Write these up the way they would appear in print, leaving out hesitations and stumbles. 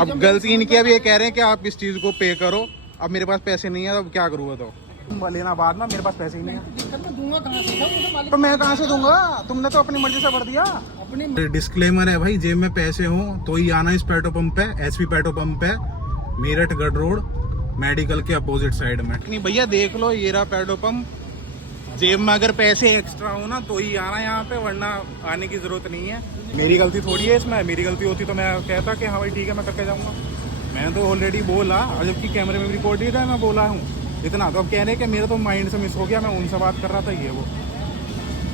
अब गलती इनकी, अब ये कह रहे हैं कि आप इस चीज को पे करो। अब मेरे पास पैसे नहीं है, अब क्या करूँ बताओ? तुम लेना बाद में, मेरे पास पैसे ही नहीं है। तो मैं कहाँ से दूंगा? तुमने तो अपनी मर्जी से भर दिया। डिस्क्लेमर है भाई, जेब में पैसे हो तो ही आना इस पेट्रोल पंप पे। एचपी पेट्रोल पंप है, मेरठ गढ़ रोड, मेडिकल के अपोजिट साइड में। नहीं भैया देख लो, ये रहा पेट्रोल पंप। जेब में अगर पैसे एक्स्ट्रा हो ना तो ही आना यहाँ पे, वरना आने की जरूरत नहीं है। मेरी गलती थोड़ी है इसमें, मेरी गलती होती तो मैं कहता कि हाँ भाई ठीक है मैं करके जाऊंगा। मैंने तो ऑलरेडी बोला, और जबकि कैमरे में रिकॉर्ड ही था, मैं बोला हूँ इतना। तो अब कह रहे हैं कि मेरा तो माइंड से मिस हो गया, मैं उनसे बात कर रहा था ये वो।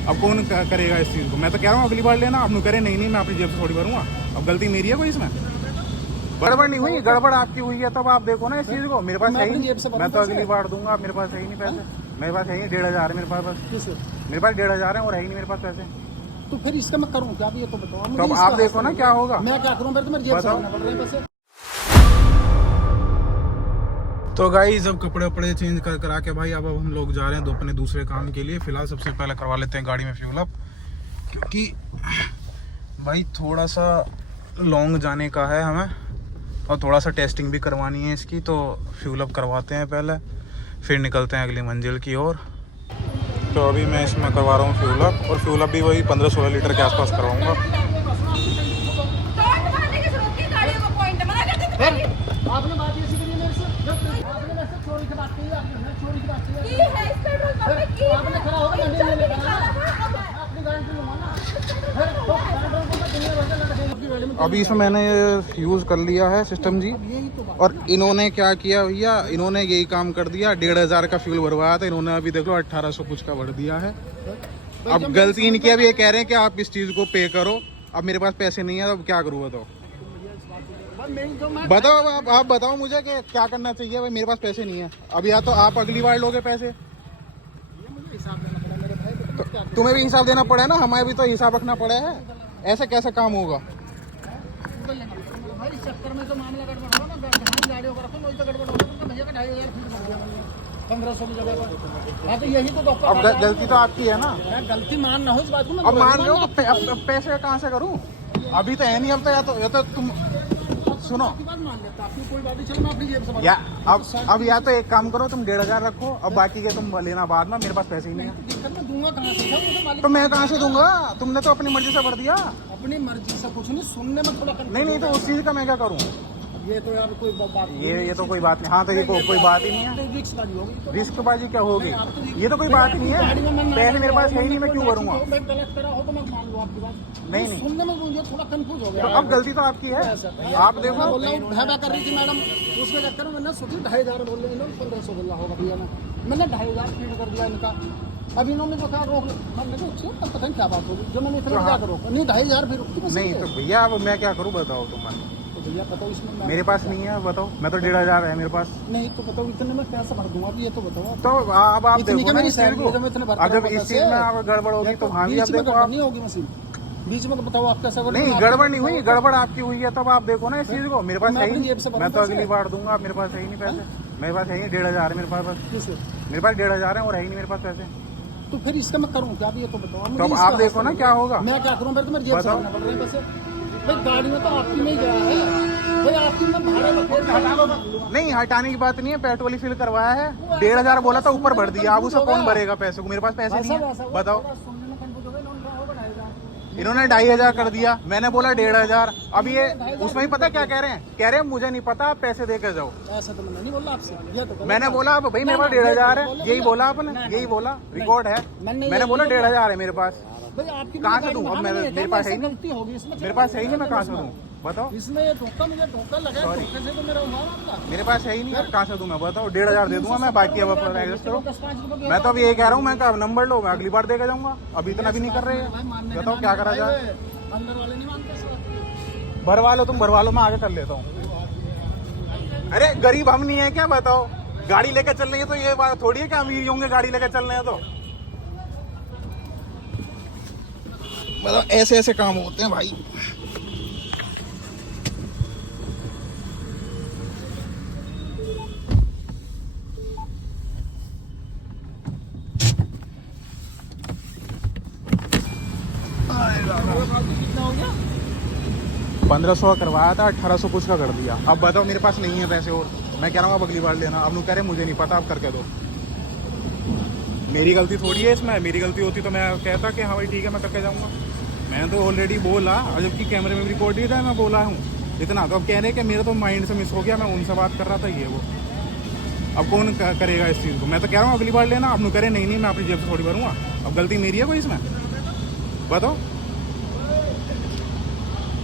अब कौन करेगा इस चीज़ को? मैं तो कह रहा हूँ अगली बार लेना। अब करे नहीं मैं अपनी जेब से थोड़ी भरूंगा। अब गलती मेरी है कोई इसमें? गड़बड़ नहीं हुई, गड़बड़ आपकी हुई है तब आप देखो ना इस चीज़ को। मेरे पास है ही, मैं तो अगली बार दूंगा। मेरे पास है ही नहीं पैसे, मेरे पास है ही 1500 है मेरे पास। बस मेरे पास 1500 है और है ही नहीं मेरे पास पैसे। तो फिर इसका मैं करूँ क्या? ये तो बताओ। तो अब आप देखो ना क्या होगा। मैं क्या करूँ? मेरे जेब से भरना पड़ रहा है पैसे। तो गाइस अब कपड़े वपड़े चेंज कर करा के भाई अब हम लोग जा रहे हैं अपने दूसरे काम के लिए। फिलहाल सबसे पहले करवा लेते हैं गाड़ी में फ्यूल अप, क्योंकि भाई थोड़ा सा लॉन्ग जाने का है हमें और थोड़ा सा टेस्टिंग भी करवानी है इसकी। तो फ्यूल अप करवाते हैं पहले, फिर निकलते हैं अगली मंजिल की ओर। तो अभी मैं इसमें करवा रहा हूँ फ्यूल अप, और फ्यूल अप भी वही 15-16 लीटर के आसपास करवाऊँगा। आपने बात ऐसी करी मेरे से, आपने मेरे से चोरी की बात कही, आपने चोरी की बात कही, आपने खड़ा होकर अपनी गारंटी लूंगा। अभी इसमें मैंने यूज़ कर लिया है सिस्टम जी, और इन्होंने क्या किया भैया, इन्होंने यही काम कर दिया। 1500 का फ्यूल भरवाया था इन्होंने, अभी देख लो 1800 कुछ का भर दिया है। अब गलती इनकी, अब ये कह रहे हैं कि आप इस चीज़ को पे करो। अब मेरे पास पैसे नहीं है, अब क्या करूँ बताओ? बताओ आप बताओ मुझे कि क्या करना चाहिए भाई। मेरे पास पैसे नहीं है अब, या तो आप अगली बार लोगे पैसे। तुम्हें भी हिसाब देना पड़े ना, हमें भी तो हिसाब रखना पड़े है। ऐसे कैसे काम होगा? अब गलती तो आपकी है ना। गलती मान ना हो इस बात को। अब मान लो तो पैसे कहाँ से करूँ? अभी तो है नहीं। अब तो या तो तुम सुनो या अब या तो एक काम करो, तुम 1500 रखो, अब बाकी के तुम लेना बाद में। मेरे पास पैसे ही नहीं है। तो मैं कहाँ से दूंगा? तुमने तो अपनी मर्जी से भर दिया। अपनी मर्जी से कुछ नहीं, सुनने में थोड़ा नहीं तो उस चीज का मैं क्या करूँ? ये तो यार कोई बात ये तो कोई बात नहीं। हाँ तो ये कोई बात ही नहीं है। रिस्कबाजी क्या होगी? ये तो कोई बात नहीं है। पैसे मेरे पास है ही नहीं, मैं क्यों भरूंगा? नहीं सुनने में मुझे थोड़ा कंफ्यूज हो गया। तो अब गलती तो आपकी है। आप देखो ढाबा कर रही थी मैडम, उसके चक्कर में मैंने सोची 2500 बोल रहे हैं, 1500 बोल रहा होगा भैया ने। मैंने 2500 फीड कर दिया इनका। अब इन्होंने जो कहा रोक, मैंने कहा पता नहीं क्या बात होगी, जो मैंने इतना क्या करो नहीं 2500 फिर नहीं। तो भैया अब मैं क्या करूँ बताओ तुम्हारे? भैया बताओ इसमें मेरे पास नहीं है, बताओ। मैं तो 1500 है मेरे पास। नहीं तो बताओ इतने में कैसे भर दूंगा? अब ये तो बताओ। तो अब आप देखो ना इस चीज को। अब जब इस चीज में आप गड़बड़ होगी तो वहाँ भी आप देखो। नहीं होगी मशीन बीच में, तो बताओ आप कैसे? नहीं गड़बड़ नहीं हुई, गड़बड़ आपकी हुई है तब आप देखो ना इस चीज को। मेरे पास है ही, मैं तो अगली बार दूंगा। मेरे पास है ही नहीं पैसे, मेरे पास है ही 1500 है मेरे पास। बस मेरे पास 1500 है और है ही नहीं मेरे पास पैसे। तो फिर इसका मैं करूँ क्या? ये तो बताओ। तो अब आप देखो ना क्या होगा। मैं क्या करूँ? मेरे जेब से भरना पड़ रहा है पैसे। भाई गाड़ी में तो आपकी नहीं गया है भाई, आपकी में भाड़ा नहीं हटाने की बात नहीं है। पेट्रोल ही फिल करवाया है, 1500 बोला था, ऊपर भर दिया। अब उसे कौन भरेगा पैसे को? मेरे पास पैसे नहीं है, बताओ। इन्होंने 2500 कर दिया, मैंने बोला 1500। अब ये उसमें ही पता क्या कह रहे हैं? कह रहे हैं मुझे नहीं पता, आप पैसे दे के जाओ। ऐसा तो मैंने नहीं बोला आपसे। ये तो मैंने बोला भाई मेरे पास 1500 है, यही बोला आपने, यही बोला, रिकॉर्ड है। मैंने बोला 1500 है मेरे पास। कहाँ से दूं? अब मेरे पास है ही नहीं, गलती होगी इसमें। मेरे पास है ही नहीं, मैं कहाँ से दूं बताओ? इसमें ये धोखा, मुझे धोखा लगा, धोखे से तो मेरा हुआ ना। मेरे पास है ही नहीं, कहाँ से दूं मैं बताओ? 1500 दे दूंगा मैं, बाकी अब एडजस्ट करो। मैं तो अभी यही कह रहा हूँ, मैं नंबर लो, मैं अगली बार दे के जाऊंगा। अभी इतना भी नहीं कर रहे हैं, बताओ क्या करा जाए? अंदर वाले नहीं मानते। भरवा लो, तुम भरवा लो, मैं आगे कर लेता हूँ। अरे गरीब हम नहीं है क्या बताओ? गाड़ी लेके चल रही है तो ये बात थोड़ी है कि अमीर होंगे गाड़ी लेके चल रहे हैं। तो मतलब ऐसे ऐसे काम होते हैं भाई। कितना हो गया? 1500 करवाया था, 1800 कुछ का कर दिया। अब बताओ मेरे पास नहीं है पैसे और मैं कह रहा हूँ अब अगली बार लेना। अब कह रहे मुझे नहीं पता, अब करके दो। मेरी गलती थोड़ी है इसमें, मेरी गलती होती तो मैं कहता कि हाँ भाई ठीक है मैं करके जाऊँगा। मैंने तो ऑलरेडी बोला, और जबकि कैमरे में रिकॉर्ड ही था, मैं बोला हूँ इतना। तो अब कह रहे हैं कि मेरा तो माइंड से मिस हो गया, मैं उनसे बात कर रहा था, ये वो। अब कौन करेगा इस चीज़ को? मैं तो कह रहा हूँ अगली बार लेना। अब कह रहे नहीं मैं अपनी जेब से थोड़ी भरूँगा। अब गलती मेरी है कोई इसमें? बताओ,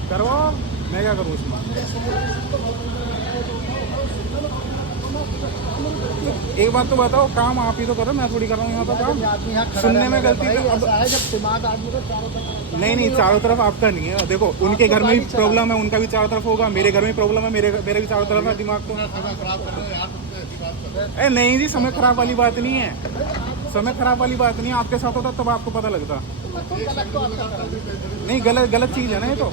करवाओ, मैं क्या करूँ इसमें? एक बात तो बताओ, काम आप ही तो करो, मैं थोड़ी कर रहा हूँ यहाँ पर काम। सुनने में गलती नहीं, चारों तरफ आपका नहीं है। देखो उनके घर में भी प्रॉब्लम है, उनका भी चारों तरफ होगा, मेरे घर में प्रॉब्लम है, मेरे भी चारों तरफ है दिमाग। तो नहीं जी, समय खराब वाली बात नहीं है, समय खराब वाली बात नहीं है। आपके साथ होता तब आपको पता लगता। नहीं, गलत चीज़ है ना ये तो,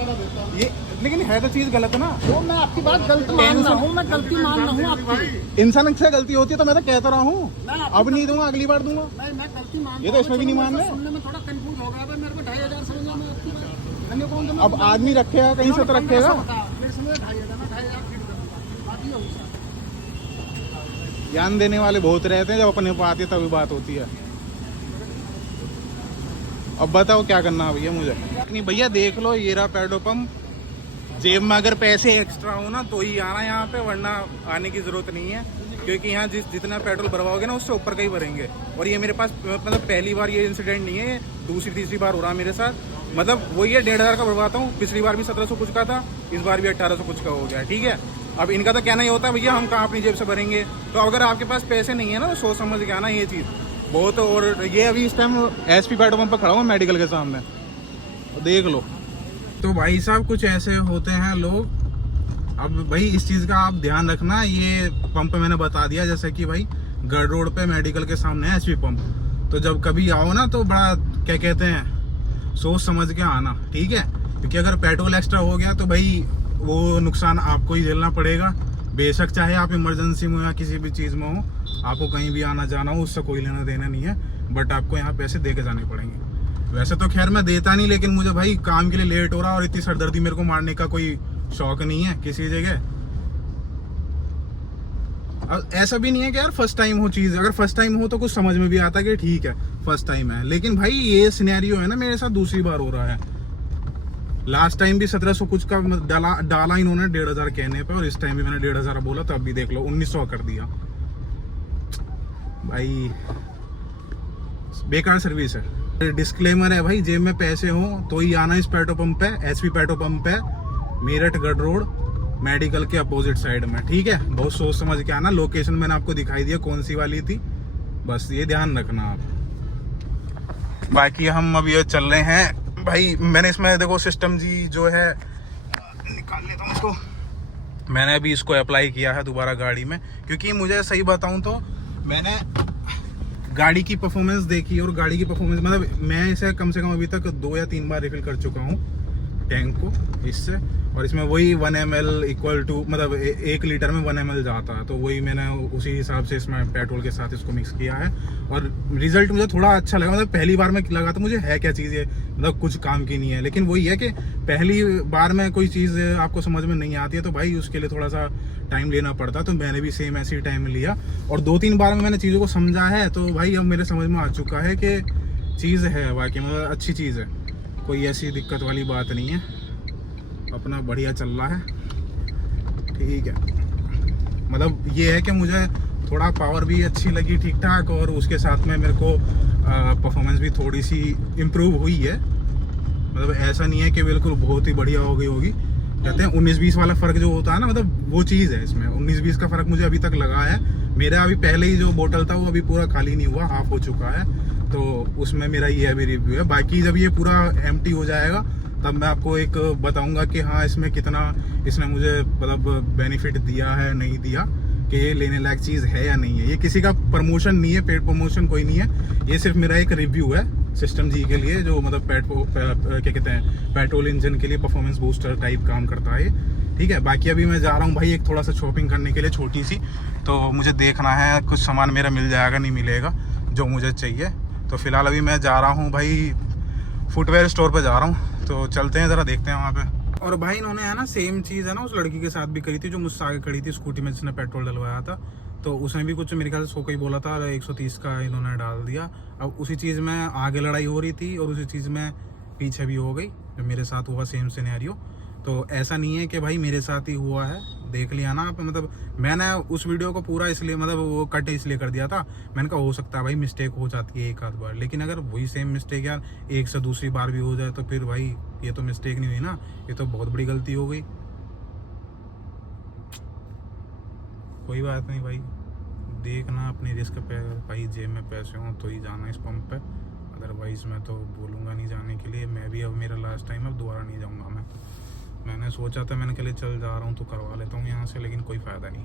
ये लेकिन है तो चीज़ गलत ना। वो मैं आपकी बात गलत मान रहा हूँ, मैं गलती मान रहा हूँ आपकी। इंसान से गलती होती है तो मैं तो कहता रहा हूँ, अब नहीं दूंगा, अगली बार दूंगा। मैं गलती मान, ये तो इसमें भी नहीं मान रहे। सुनने में थोड़ा कंफ्यूज हो गया, मेरे को 2500 समझा मैं आपकी बात। अब आदमी रखेगा कहीं से तो रखेगा। मेरे समय 2500 फीट करूँगा, बात ही होगी। ज्ञान देने वाले बहुत रहते हैं, जब अपने को आती है तभी बात होती है। अब बताओ क्या करना है भैया मुझे? नहीं भैया देख लो, ये रहा पेट्रोल पंप। जेब में अगर पैसे एक्स्ट्रा हो ना तो ही आना यहाँ पे, वरना आने की जरूरत नहीं है। क्योंकि यहाँ जितना पेट्रोल भरवाओगे ना उससे ऊपर का ही भरेंगे। और ये मेरे पास मतलब पहली बार ये इंसिडेंट नहीं है, दूसरी तीसरी बार हो रहा मेरे साथ। मतलब वही है, 1500 का भरवाता हूँ। पिछली बार भी 1700 कुछ का था, इस बार भी 1800 कुछ का हो गया। ठीक है, अब इनका तो कहना ही होता है भैया हम कहाँ अपनी जेब से भरेंगे। तो अगर आपके पास पैसे नहीं है ना तो सोच समझ के आना ये चीज़ बहुत। और ये अभी इस टाइम SP पेट्रोल पंप पर खड़ा हूँ मेडिकल के सामने, देख लो। तो भाई साहब कुछ ऐसे होते हैं लोग। अब भाई इस चीज़ का आप ध्यान रखना। ये पंप मैंने बता दिया, जैसे कि भाई गढ़ रोड पे मेडिकल के सामने है SP पंप। तो जब कभी आओ ना तो बड़ा क्या कहते हैं, सोच समझ के आना, ठीक है? क्योंकि अगर पेट्रोल एक्स्ट्रा हो गया तो भाई वो नुकसान आपको ही झेलना पड़ेगा। बेशक चाहे आप इमरजेंसी में या किसी भी चीज़ में हो, आपको कहीं भी आना जाना हो, उससे कोई लेना देना नहीं है। बट आपको यहाँ पैसे दे के जाने पड़ेंगे। वैसे तो खैर मैं देता नहीं, लेकिन मुझे भाई काम के लिए लेट हो रहा और इतनी सरदर्दी मेरे को मारने का कोई शौक नहीं है किसी जगह। ऐसा भी नहीं है कि यार फर्स्ट टाइम हो चीज़। अगर फर्स्ट टाइम हो तो कुछ समझ में भी आता है कि ठीक है फर्स्ट टाइम है, लेकिन भाई ये सिनेरियो है ना मेरे साथ दूसरी बार हो रहा है। लास्ट टाइम भी 1700 कुछ का डाला इन्होंने 1500 कहने पे, और इस टाइम भी मैंने 1500 बोला तो अभी देख लो 1900 कर दिया। भाई बेकार सर्विस है। डिस्क्लेमर है भाई, जेब में पैसे हो तो ही आना इस पेट्रोल पंप पे। SP पेट्रोल पंप पे, मेरठ गढ़ रोड मेडिकल के अपोजिट साइड में, ठीक है? बहुत सोच समझ के आना। लोकेशन मैंने आपको दिखाई दिया कौन सी वाली थी, बस ये ध्यान रखना आप। बाकी हम अब ये चल रहे हैं भाई। मैंने इसमें देखो सिस्टम जी जो है, निकाल लेता हूँ इसको। मैंने अभी इसको अप्लाई किया है दोबारा गाड़ी में, क्योंकि मुझे सही बताऊँ तो मैंने गाड़ी की परफॉर्मेंस देखी, और गाड़ी की परफॉर्मेंस मतलब मैं इसे कम से कम अभी तक 2 या 3 बार रिफिल कर चुका हूँ टैंक को इससे। और इसमें वही 1 ml इक्वल टू मतलब 1 लीटर में 1 ml जाता है। तो वही मैंने उसी हिसाब से इसमें पेट्रोल के साथ इसको मिक्स किया है, और रिजल्ट मुझे थोड़ा अच्छा लगा। मतलब पहली बार में लगा तो मुझे है क्या चीज़ है, मतलब कुछ काम की नहीं है। लेकिन वही है कि पहली बार में कोई चीज़ आपको समझ में नहीं आती है तो भाई उसके लिए थोड़ा सा टाइम लेना पड़ता। तो मैंने भी सेम ऐसे ही टाइम लिया, और 2-3 बार में मैंने चीज़ों को समझा है। तो भाई अब मेरे समझ में आ चुका है कि चीज़ है वाकई मतलब अच्छी चीज़ है, कोई ऐसी दिक्कत वाली बात नहीं है, अपना बढ़िया चल रहा है, ठीक है? मतलब ये है कि मुझे थोड़ा पावर भी अच्छी लगी ठीक ठाक, और उसके साथ में मेरे को परफॉर्मेंस भी थोड़ी सी इम्प्रूव हुई है। मतलब ऐसा नहीं है कि बिल्कुल बहुत ही बढ़िया हो गई होगी। कहते हैं 19-20 वाला फ़र्क जो होता है ना, मतलब वो चीज़ है इसमें। 19-20 का फ़र्क मुझे अभी तक लगा है। मेरा अभी पहले ही जो बोतल था वो अभी पूरा खाली नहीं हुआ, हाफ हो चुका है। तो उसमें मेरा ये अभी रिव्यू है। बाकी जब ये पूरा एम्प्टी हो जाएगा तब मैं आपको एक बताऊंगा कि हाँ इसमें कितना इसने मुझे मतलब बेनिफिट दिया है नहीं दिया, कि ये लेने लायक चीज़ है या नहीं है। ये किसी का प्रमोशन नहीं है, पेड प्रमोशन कोई नहीं है, ये सिर्फ मेरा एक रिव्यू है सिस्टम जी के लिए, जो मतलब क्या कहते हैं पेट्रोल इंजन के लिए परफॉर्मेंस बूस्टर टाइप काम करता है, ठीक है? बाकी अभी मैं जा रहा हूँ भाई एक थोड़ा सा शॉपिंग करने के लिए छोटी सी। तो मुझे देखना है कुछ सामान मेरा मिल जाएगा नहीं मिलेगा जो मुझे चाहिए। तो फिलहाल अभी मैं जा रहा हूँ भाई फुटवेयर स्टोर पर जा रहा हूँ, तो चलते हैं ज़रा देखते हैं वहाँ पे। और भाई इन्होंने है ना सेम चीज है ना उस लड़की के साथ भी करी थी जो मुझसे आगे खड़ी थी स्कूटी में, जिसने पेट्रोल डलवाया था। तो उसने भी कुछ मेरे ख्याल से 100 का ही बोला था और 130 का इन्होंने डाल दिया। अब उसी चीज में आगे लड़ाई हो रही थी और उसी चीज में पीछे भी हो गई, जो मेरे साथ हुआ सेम सिनेरियो। तो ऐसा नहीं है कि भाई मेरे साथ ही हुआ है, देख लिया ना आप। मतलब मैंने उस वीडियो को पूरा इसलिए मतलब वो कट इसलिए कर दिया था, मैंने कहा हो सकता है भाई मिस्टेक हो जाती है एक आध बार, लेकिन अगर वही सेम मिस्टेक यार एक से दूसरी बार भी हो जाए तो फिर भाई ये तो मिस्टेक नहीं हुई ना, ये तो बहुत बड़ी गलती हो गई। कोई बात नहीं भाई, देखना अपनी रिस्क पे भाई, जेब में पैसे हों तो ही जाना इस पंप पे, अदरवाइज मैं तो बोलूँगा नहीं जाने के लिए। मैं भी अब मेरा लास्ट टाइम, अब दोबारा नहीं जाऊँगा मैं। मैंने सोचा था, मैंने कहा चल जा रहा हूँ तो करवा लेता हूँ यहाँ से, लेकिन कोई फ़ायदा नहीं।